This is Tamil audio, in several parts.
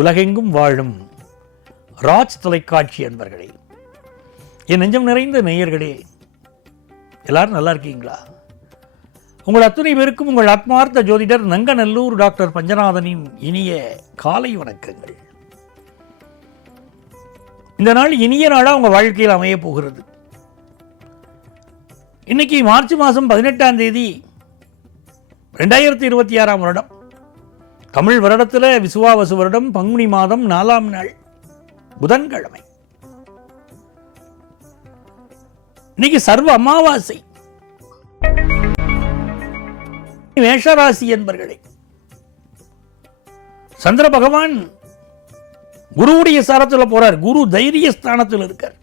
உலகெங்கும் வாழும் ராஜ் தொலைக்காட்சி அன்பர்களே, என் நெஞ்சம் நிறைந்த நேயர்களே, எல்லாரும் நல்லா இருக்கீங்களா? உங்கள் அத்துணை பேருக்கும் உங்கள் ஆத்மார்த்த ஜோதிடர் நங்கநல்லூர் டாக்டர் பஞ்சநாதனின் இனிய காலை வணக்கங்கள். இந்த நாள் இனிய நாளாக உங்கள் வாழ்க்கையில் அமைய போகிறது. இன்னைக்கு மார்ச் மாதம் 18ஆம் தேதி 2026 வருடம், தமிழ் வருடத்தில் விசுவாவசு வருடம், பங்குனி மாதம் 4ஆம் நாள், புதன்கிழமை. இன்னைக்கு சர்வ அமாவாசை. மேஷராசி என்பர்களே, சந்திர பகவான் குருவுடைய சாரத்தில் போறார். குரு தைரிய ஸ்தானத்தில் இருக்கார்.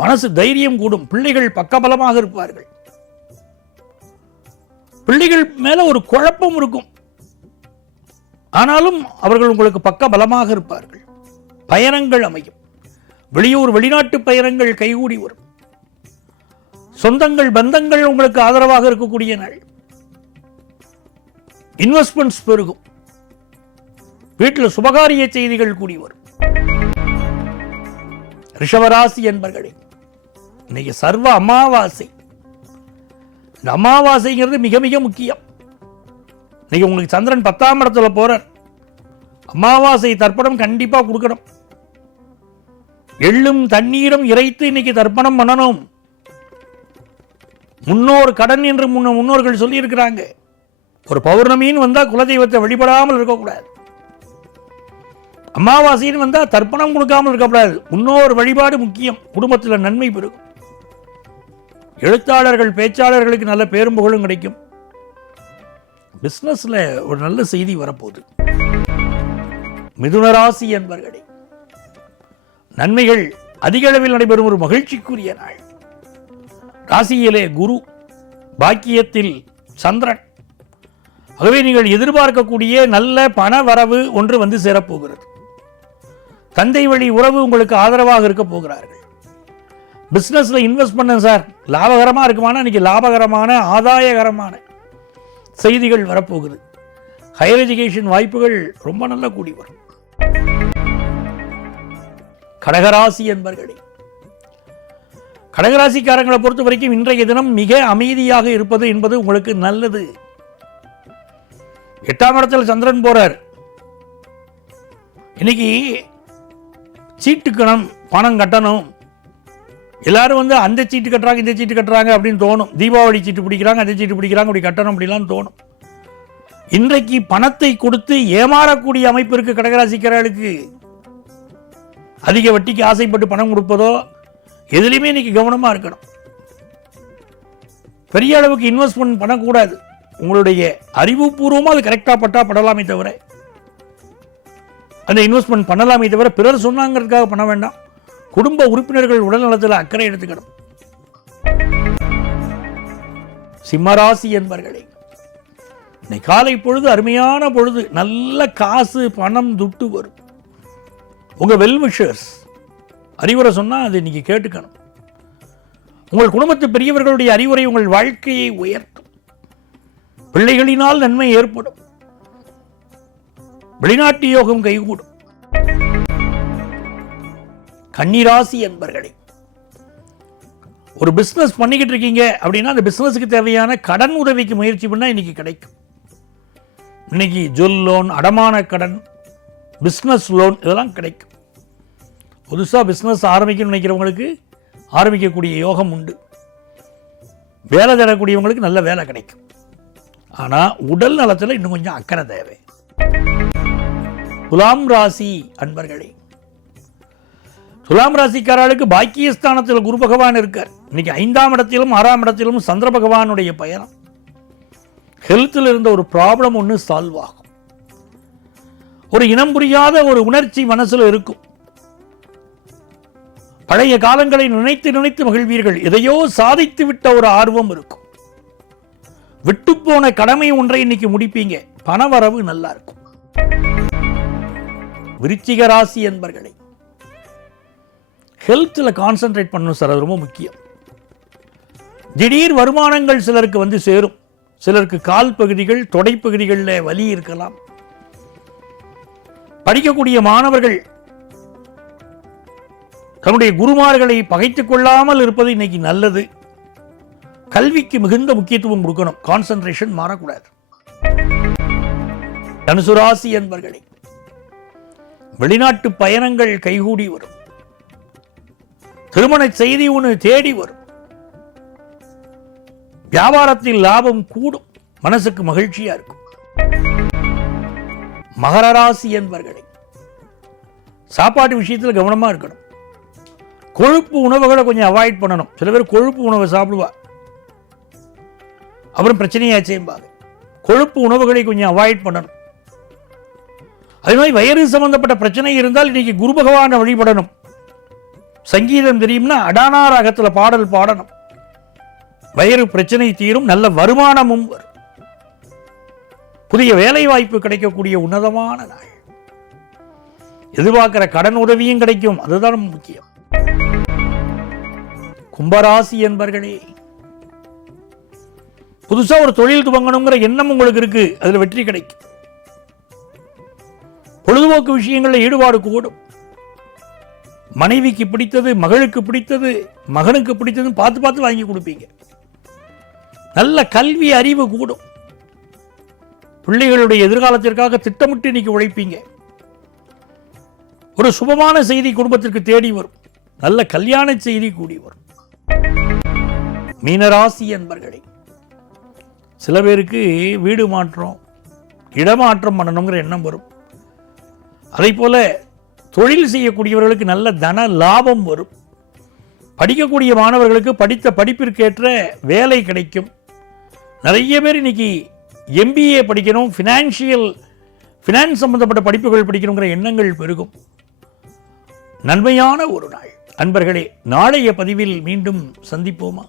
மனசு தைரியம் கூடும். பிள்ளைகள் பக்கபலமாக இருப்பார்கள். பிள்ளைகள் மேல ஒரு குழப்பம் இருக்கும், ஆனாலும் அவர்கள் உங்களுக்கு பக்க பலமாக இருப்பார்கள். பயணங்கள் அமையும். வெளியூர் வெளிநாட்டு பயணங்கள் கைகூடி வரும். சொந்தங்கள் பந்தங்கள் உங்களுக்கு ஆதரவாக இருக்கக்கூடிய நாள். இன்வெஸ்ட்மெண்ட்ஸ் பெருகும். வீட்டில் சுபகாரிய செய்திகள் கூடி வரும். ரிஷபராசி என்பர்களே, இன்னைக்கு சர்வ அமாவாசை. இந்த அமாவாசைங்கிறது மிக மிக முக்கியம். இன்னைக்கு உங்களுக்கு சந்திரன் 10ஆம் இடத்துல போறார். அமாவாசை தர்ப்பணம் கண்டிப்பா கொடுக்கணும். எள்ளும் தண்ணீரும் இறைத்து இன்னைக்கு தர்ப்பணம் பண்ணணும். முன்னோர் கடன் என்று முன்னோர்கள் சொல்லி இருக்கிறாங்க. ஒரு பௌர்ணமின்னு வந்தா குலதெய்வத்தை வழிபடாமல் இருக்கக்கூடாது. அமாவாசைன்னு வந்தா தர்ப்பணம் கொடுக்காமல் இருக்கக்கூடாது. முன்னோர் வழிபாடு முக்கியம். குடும்பத்தில் நன்மை பெருகும். எழுத்தாளர்கள் பேச்சாளர்களுக்கு நல்ல பேரும் புகழும் கிடைக்கும். பிசினஸ்ல ஒரு நல்ல செய்தி வரப்போகுது. மிதுனராசி என்பர்களே, நன்மைகள் அதிக அளவில் நடைபெறும் ஒரு மகிழ்ச்சிக்குரிய நாள். ராசியிலே குரு, பாக்கியத்தில் சந்திரன். ஆகவே நீங்கள் எதிர்பார்க்கக்கூடிய நல்ல பண வரவு ஒன்று வந்து சேரப்போகிறது. தந்தை வழி உறவு உங்களுக்கு ஆதரவாக இருக்க போகிறார்கள். பிசினஸ்ல இன்வெஸ்ட் பண்ண சார், லாபகரமா இருக்குமானா இன்னைக்கு லாபகரமான ஆதாயகரமான செய்திகள் வரப்போகுது. ஹையர் எஜுகேஷன் வாய்ப்புகள் ரொம்ப நல்ல கூடி வரும். கடகராசி என்பர்களே, கடகராசிக்காரங்களை பொறுத்த வரைக்கும் இன்றைய தினம் மிக அமைதியாக இருப்பது என்பது உங்களுக்கு நல்லது. 8ஆம் இடத்தில் சந்திரன் போறார். இன்னைக்கு சீட்டுக்கணும், பணம் கட்டணும். எல்லாரும் அந்த சீட்டு கட்டுறாங்க, இந்த சீட்டு கட்டுறாங்க அப்படின்னு தோணும். தீபாவளி சீட்டு பிடிக்கிறாங்க, அந்த சீட்டு பிடிக்கிறாங்க, அப்படி கட்டணும் அப்படிலாம் தோணும். இன்றைக்கு பணத்தை கொடுத்து ஏமாறக்கூடிய அமைப்பு இருக்கு கடகராசிக்காரர்களுக்கு. அதிக வட்டிக்கு ஆசைப்பட்டு பணம் கொடுப்பதோ எதுலையுமே இன்னைக்கு கவனமா இருக்கணும். பெரிய அளவுக்கு இன்வெஸ்ட்மெண்ட் பண்ணக்கூடாது. உங்களுடைய அறிவுபூர்வமாக அது கரெக்டாக பட்டா படலாமே தவிர, அந்த இன்வெஸ்ட்மெண்ட் பண்ணலாமே தவிர பிறர் சொன்னாங்கிறதுக்காக பண்ண வேண்டாம். குடும்ப உறுப்பினர்கள் உடல் நலத்தில் அக்கறை எடுத்துக்கணும். சிம்மராசி என்பர்களே, இன்னைக்கு காலை பொழுது அருமையான பொழுது. நல்ல காசு பணம் துட்டு வரும். உங்க வெல்விஷர்ஸ் அறிவுரை சொன்னா அதை இன்னைக்கு கேட்டுக்கணும். உங்கள் குடும்பத்து பெரியவர்களுடைய அறிவுரை உங்கள் வாழ்க்கையை உயர்த்தும். பிள்ளைகளினால் நன்மை ஏற்படும். வெளிநாட்டு யோகம் கைகூடும். கன்னிராசி என்பர்களே, ஒரு பிசினஸ் பண்ணிக்கிட்டு இருக்கீங்க அப்படின்னா அந்த பிசினஸுக்கு தேவையான கடன் உதவிக்கு முயற்சி பண்ணா இன்னைக்கு கிடைக்கும். இன்னைக்கு ஜுவல் லோன், அடமான கடன், பிசினஸ் லோன் இதெல்லாம் கிடைக்கும். புதுசா பிசினஸ் ஆரம்பிக்கணும்னு நினைக்கிறவங்களுக்கு ஆரம்பிக்கக்கூடிய யோகம் உண்டு. வேலை தேடக்கூடியவங்களுக்கு நல்ல வேலை கிடைக்கும். ஆனா உடல் நலத்தில் இன்னும் கொஞ்சம் அக்கறை தேவை. துலாம் ராசி அன்பர்களே, துலாம் ராசிக்காரர்களுக்கு பாக்கியஸ்தானத்தில் குரு பகவான் இருக்கார். இன்னைக்கு 5ஆம் இடத்திலும் 6ஆம் இடத்திலும் சந்திர பகவானுடைய பயணம். ஹெல்த்தில் இருந்த ஒரு ப்ராப்ளம் ஒன்று சால்வ் ஆகும். ஒரு இனம் புரியாத ஒரு உணர்ச்சி மனசுல இருக்கும். பழைய காலங்களை நினைத்து நினைத்து மகிழ்வீர்கள். எதையோ சாதித்து விட்ட ஒரு ஆர்வம் இருக்கும். விட்டுப்போன கடமை ஒன்றை இன்னைக்கு முடிப்பீங்க. பணவரவு நல்லா இருக்கும். விருச்சிக ராசி என்பர்களே, ஹெல்த்தில் கான்சென்ட்ரேட் பண்ணணும் சார், அது ரொம்ப முக்கியம். திடீர் வருமானங்கள் சிலருக்கு வந்து சேரும். சிலருக்கு கால் பகுதிகள், தொடைப்பகுதிகளில் வலி இருக்கலாம். படிக்கக்கூடிய மாணவர்கள் தன்னுடைய குருமார்களை பகைத்துக் கொள்ளாமல் இருப்பது இன்னைக்கு நல்லது. கல்விக்கு மிகுந்த முக்கியத்துவம் கொடுக்கணும். கான்சென்ட்ரேஷன் மாறக்கூடாது. தனுசு ராசி என்பர்களே, வெளிநாட்டு பயணங்கள் கைகூடி வரும். திருமண செய்தி ஒன்று தேடி வரும். வியாபாரத்தில் லாபம் கூடும். மனசுக்கு மகிழ்ச்சியா இருக்கும். மகர ராசி என்பர்களே, சாப்பாட்டு விஷயத்தில் கவனமா இருக்கணும். கொழுப்பு உணவுகளை கொஞ்சம் அவாய்ட் பண்ணணும். சில பேர் கொழுப்பு உணவை சாப்பிடுவா, அப்புறம் பிரச்சனையாச்சேம்பாங்க. கொழுப்பு உணவுகளை கொஞ்சம் அவாய்ட் பண்ணணும். அதே மாதிரி வயிறு சம்பந்தப்பட்ட பிரச்சனை இருந்தால் இன்னைக்கு குரு பகவானை வழிபடணும். சங்கீதம் தெரியும்னா அடானா ராகத்தில் பாடல் பாடணும். வயிறு பிரச்சனை தீரும். நல்ல வருமானமும் வரும். புதிய வேலை வாய்ப்பு கிடைக்கக்கூடிய உன்னதமான நாள். எதிர்பார்க்கிற கடன் உதவியும் கிடைக்கும். அதுதான் முக்கியம். கும்பராசி என்பர்களே, புதுசா ஒரு தொழில் துவங்கணுங்கிற எண்ணம் உங்களுக்கு இருக்கு. அதுல வெற்றி கிடைக்கும். பொழுதுபோக்கு விஷயங்களில் ஈடுபாடு கூடும். மனைவிக்கு பிடித்தது, மகளுக்கு பிடித்தது, மகனுக்கு பிடித்தது பார்த்து பார்த்து வாங்கி கொடுப்பீங்க. நல்ல கல்வி அறிவு கூடும். பிள்ளைகளுடைய எதிர்காலத்திற்காக திட்டமிட்டு இன்னைக்கு உழைப்பீங்க. ஒரு சுபமான செய்தி குடும்பத்திற்கு தேடி வரும். நல்ல கல்யாண செய்தி கூடி வரும். மீனராசி என்பர்களே, சில பேருக்கு வீடு மாற்றம், இடமாற்றம் பண்ணணுங்கிற எண்ணம் வரும். அதே போல தொழில் செய்யக்கூடியவர்களுக்கு நல்ல தன லாபம் வரும். படிக்கக்கூடிய மாணவர்களுக்கு படித்த படிப்பிற்கேற்ற வேலை கிடைக்கும். நிறைய பேர் இன்னைக்கு MBA படிக்கணும், ஃபினான்ஸ் சம்பந்தப்பட்ட படிப்புகள் படிக்கணுங்கிற எண்ணங்கள் பெருகும். நன்மையான ஒரு நாள். அன்பர்களே, நாளைய பதிவில் மீண்டும் சந்திப்போமா?